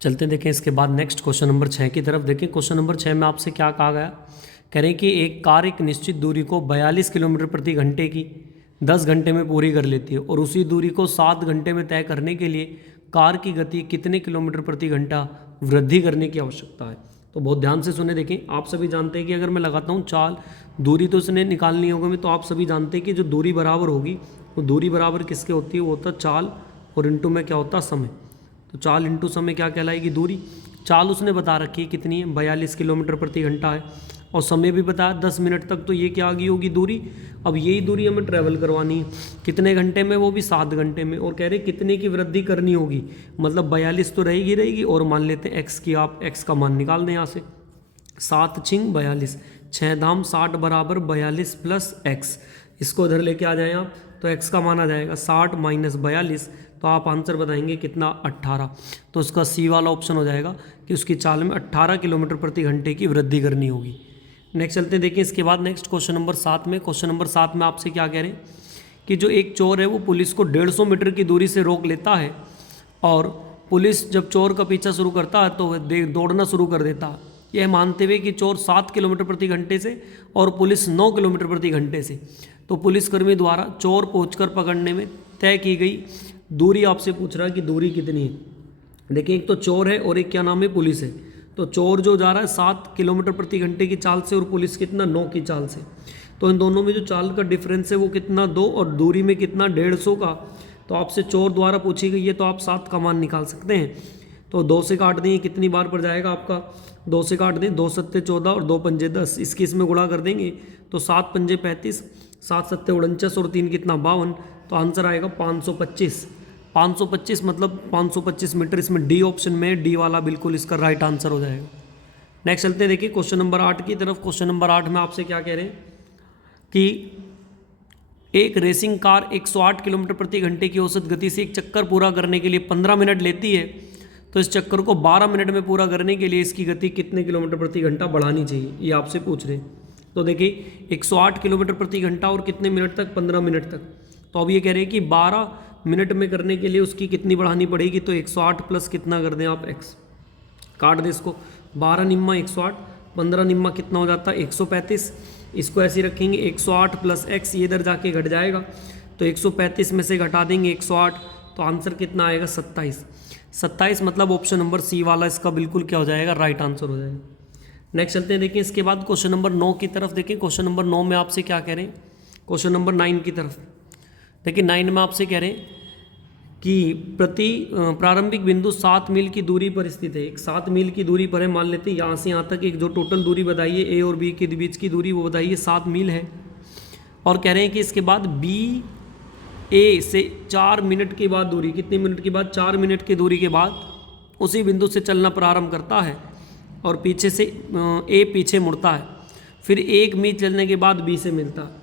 चलते देखें इसके बाद नेक्स्ट क्वेश्चन नंबर 6 की तरफ। देखें क्वेश्चन नंबर 6 में आपसे क्या कहा गया, कह रहे हैं कि एक कार एक निश्चित दूरी को 42 किलोमीटर प्रति घंटे की 10 घंटे में पूरी कर लेती है और उसी दूरी को 7 घंटे में तय करने के लिए कार की गति कितने किलोमीटर प्रति घंटा वृद्धि करने की आवश्यकता है। तो बहुत ध्यान से सुने। देखें आप सभी जानते हैं कि अगर मैं लगाता हूँ चाल, दूरी तो इसने निकालनी होगी, तो आप सभी जानते हैं कि जो दूरी बराबर होगी वो दूरी बराबर किसके होती है, वो होता है चाल और इंटू में क्या होता है, समय। तो चाल इंटू समय क्या कहलाएगी, दूरी। चाल उसने बता रखी है कितनी है, 42 किलोमीटर प्रति घंटा है और समय भी बताया 10 मिनट तक, तो ये क्या आ गई होगी, दूरी। अब यही दूरी हमें ट्रैवल करवानी है कितने घंटे में, वो भी 7 घंटे में। और कह रहे कितने की वृद्धि करनी होगी, मतलब 42 तो रहेगी और मान लेते हैं एक्स की, आप एक्स का मान निकाल दें यहाँ से। 7 छिंग 42, 6 दाम 60 बराबर 42 प्लस एक्स। इसको इधर लेके आ जाएं आप, तो एक्स का मान आ जाएगा 60 माइनस 42, तो आप आंसर बताएंगे कितना, 18। तो उसका सी वाला ऑप्शन हो जाएगा कि उसकी चाल में 18 किलोमीटर प्रति घंटे की वृद्धि करनी होगी। नेक्स्ट चलते देखिए इसके बाद नेक्स्ट क्वेश्चन नंबर 7 में। क्वेश्चन नंबर 7 में आपसे क्या कह रहे हैं कि जो एक चोर है वो पुलिस को 150 मीटर की दूरी से रोक लेता है और पुलिस जब चोर का पीछा शुरू करता है तो वह दौड़ना शुरू कर देता है, यह मानते हुए कि चोर 7 किलोमीटर प्रति घंटे से और पुलिस 9 किलोमीटर प्रति घंटे से। तो पुलिसकर्मी द्वारा चोर पहुंचकर पकड़ने में तय की गई दूरी आपसे पूछ रहा है कि दूरी कितनी है। देखिए एक तो चोर है और एक क्या नाम है, पुलिस है। तो चोर जो जा रहा है 7 किलोमीटर प्रति घंटे की चाल से और पुलिस कितना, 9 की चाल से। तो इन दोनों में जो चाल का डिफरेंस है वो कितना, 2, और दूरी में कितना, 150 का। तो आपसे चोर द्वारा पूछी गई है तो आप 7 का मान निकाल सकते हैं। तो 2 से काट देंगे, कितनी बार पर जाएगा आपका, 2 से काट दें, 2 सत्ते 14 और 2 पंजे 10, इसकी इसमें गुणा कर देंगे तो 7 पंजे 35, 7 सत्ते 49 और 3 कितना, 52। तो आंसर आएगा 525। 525 मतलब 525 मीटर। इसमें डी ऑप्शन में, डी वाला बिल्कुल इसका राइट आंसर हो जाएगा। नेक्स्ट चलते हैं देखिए क्वेश्चन नंबर 8 की तरफ। क्वेश्चन नंबर 8 में आपसे क्या कह रहे हैं कि एक रेसिंग कार 108 किलोमीटर प्रति घंटे की औसत गति से एक चक्कर पूरा करने के लिए 15 मिनट लेती है, तो इस चक्कर को 12 मिनट में पूरा करने के लिए इसकी गति कितने किलोमीटर प्रति घंटा बढ़ानी चाहिए, ये आपसे पूछ रहे हैं। तो देखिए 108 किलोमीटर प्रति घंटा और कितने मिनट तक, 15 मिनट तक। तो अब ये कह रहे हैं कि 12 मिनट में करने के लिए उसकी कितनी बढ़ानी पड़ेगी, तो 108 प्लस कितना कर दें आप, एक्स। काट दें इसको, 12 निम्मा 108, 15 निम्मा कितना हो जाता है, 135। इसको ऐसे रखेंगे 108 प्लस एक्स, ये इधर जाके घट जाएगा तो 135 में से घटा देंगे 108, तो आंसर कितना आएगा, 27। 27 मतलब ऑप्शन नंबर सी वाला इसका बिल्कुल क्या हो जाएगा, राइट आंसर हो जाएगा। नेक्स्ट चलते हैं देखिए इसके बाद क्वेश्चन नंबर 9 की तरफ। देखिए क्वेश्चन नंबर 9 में आपसे क्या कह रहे हैं, क्वेश्चन नंबर 9 की तरफ। देखिए 9 में आपसे कह रहे हैं कि प्रारंभिक बिंदु 7 मील की दूरी पर स्थित है। एक 7 मील की दूरी पर है, मान लेते हैं यहाँ से यहाँ तक एक जो टोटल दूरी बताइए ए और बी के बीच की दूरी वो बताइए 7 मील है। और कह रहे हैं कि इसके बाद बी ए से 4 मिनट के बाद दूरी, कितने मिनट के बाद, 4 मिनट की दूरी के बाद उसी बिंदु से चलना प्रारंभ करता है और पीछे से ए पीछे मुड़ता है, फिर 1 मील चलने के बाद बी से मिलता है।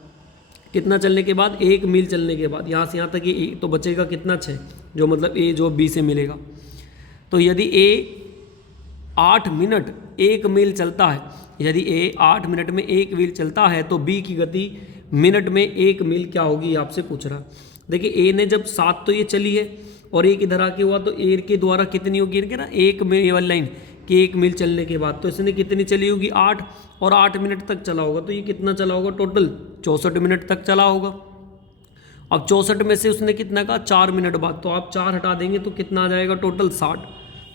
कितना चलने के बाद, 1 मील चलने के बाद, यहाँ से यहाँ तक ये तो बचेगा कितना, 6, जो मतलब ए जो बी से मिलेगा। तो यदि ए 8 मिनट 1 मील चलता है, यदि ए 8 मिनट में 1 मील चलता है तो बी की गति मिनट में 1 मील क्या होगी, आपसे पूछ रहा। देखिए ए ने जब 7 तो ये चली है और एक इधर आके हुआ, तो ए के द्वारा कितनी होगी ना, 1 मील, ये वाली लाइन कि 1 मील चलने के बाद, तो इसने कितनी चली होगी, 8, और 8 मिनट तक चला होगा, तो ये कितना चला होगा, टोटल 64 मिनट तक चला होगा। अब 64 में से उसने कितना कहा, 4 मिनट बाद, तो आप 4 हटा देंगे तो कितना आ जाएगा, टोटल 60।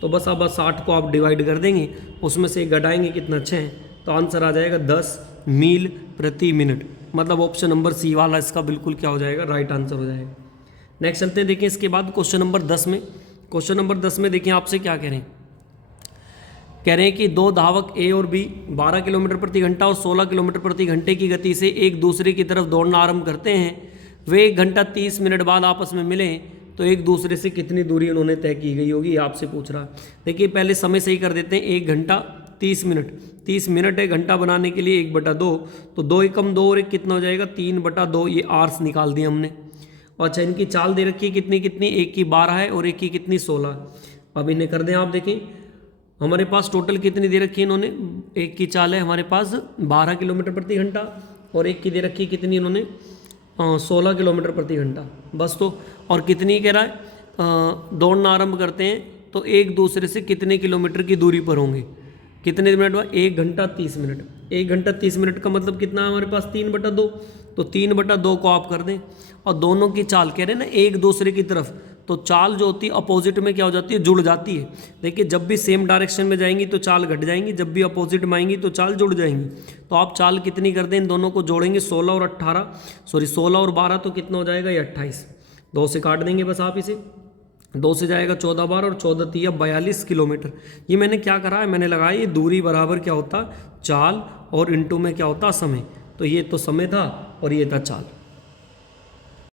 तो बस अब 60 को आप डिवाइड कर देंगे, उसमें से घटाएंगे कितना, 6, तो आंसर आ जाएगा 10 मील प्रति मिनट। मतलब ऑप्शन नंबर सी वाला इसका बिल्कुल क्या हो जाएगा, राइट आंसर हो जाएगा। नेक्स्ट चलते हैं देखिए इसके बाद क्वेश्चन नंबर 10 में। क्वेश्चन नंबर 10 में देखिए आपसे क्या कह रहे हैं, कह रहे हैं कि 2 धावक ए और बी 12 किलोमीटर प्रति घंटा और 16 किलोमीटर प्रति घंटे की गति से एक दूसरे की तरफ दौड़ना आरंभ करते हैं। वे 1 घंटा 30 मिनट बाद आपस में मिले तो एक दूसरे से कितनी दूरी उन्होंने तय की गई होगी, आपसे पूछ रहा। देखिए पहले समय सही कर देते हैं, 1 घंटा 30 मिनट, 30 मिनट है घंटा बनाने के लिए 1/2, तो 2 एकम 2 और 1 कितना हो जाएगा, 3/2, ये आर्स निकाल दिए हमने। और अच्छा इनकी चाल दे रखी है कितनी कितनी, एक की 12 है और एक की कितनी 16। अब इन्हें कर दें आप, देखें हमारे पास टोटल कितनी दे रखी है इन्होंने, एक की चाल है हमारे पास 12 किलोमीटर प्रति घंटा और एक की दे रखी है कितनी इन्होंने, 16 किलोमीटर प्रति घंटा बस। तो और कितनी कह रहा है, दौड़ना आरंभ करते हैं तो एक दूसरे से कितने किलोमीटर की दूरी पर होंगे। कितने मिनट बाद? 1 घंटा 30 मिनट। 1 घंटा 30 मिनट का मतलब कितना है हमारे पास? 3/2। तो 3/2 को आप कर दें, और दोनों की चाल कह रहे हैं ना एक दूसरे की तरफ, तो चाल जो होती है अपोजिट में क्या हो जाती है? जुड़ जाती है। देखिए जब भी सेम डायरेक्शन में जाएंगी तो चाल घट जाएंगी, जब भी अपोजिट में आएंगी तो चाल जुड़ जाएंगी। तो आप चाल कितनी कर दें? इन दोनों को जोड़ेंगे 16 और 18, सॉरी 16 और 12 तो कितना हो जाएगा? ये 28। 2 से काट देंगे बस आप इसे। 2 से जाएगा 14 बार, और 14 तिया 42 किलोमीटर। ये मैंने क्या करा है? मैंने लगाया ये दूरी बराबर क्या होता? चाल, और इनटू में क्या होता? समय। तो ये तो समय था और ये था चाल।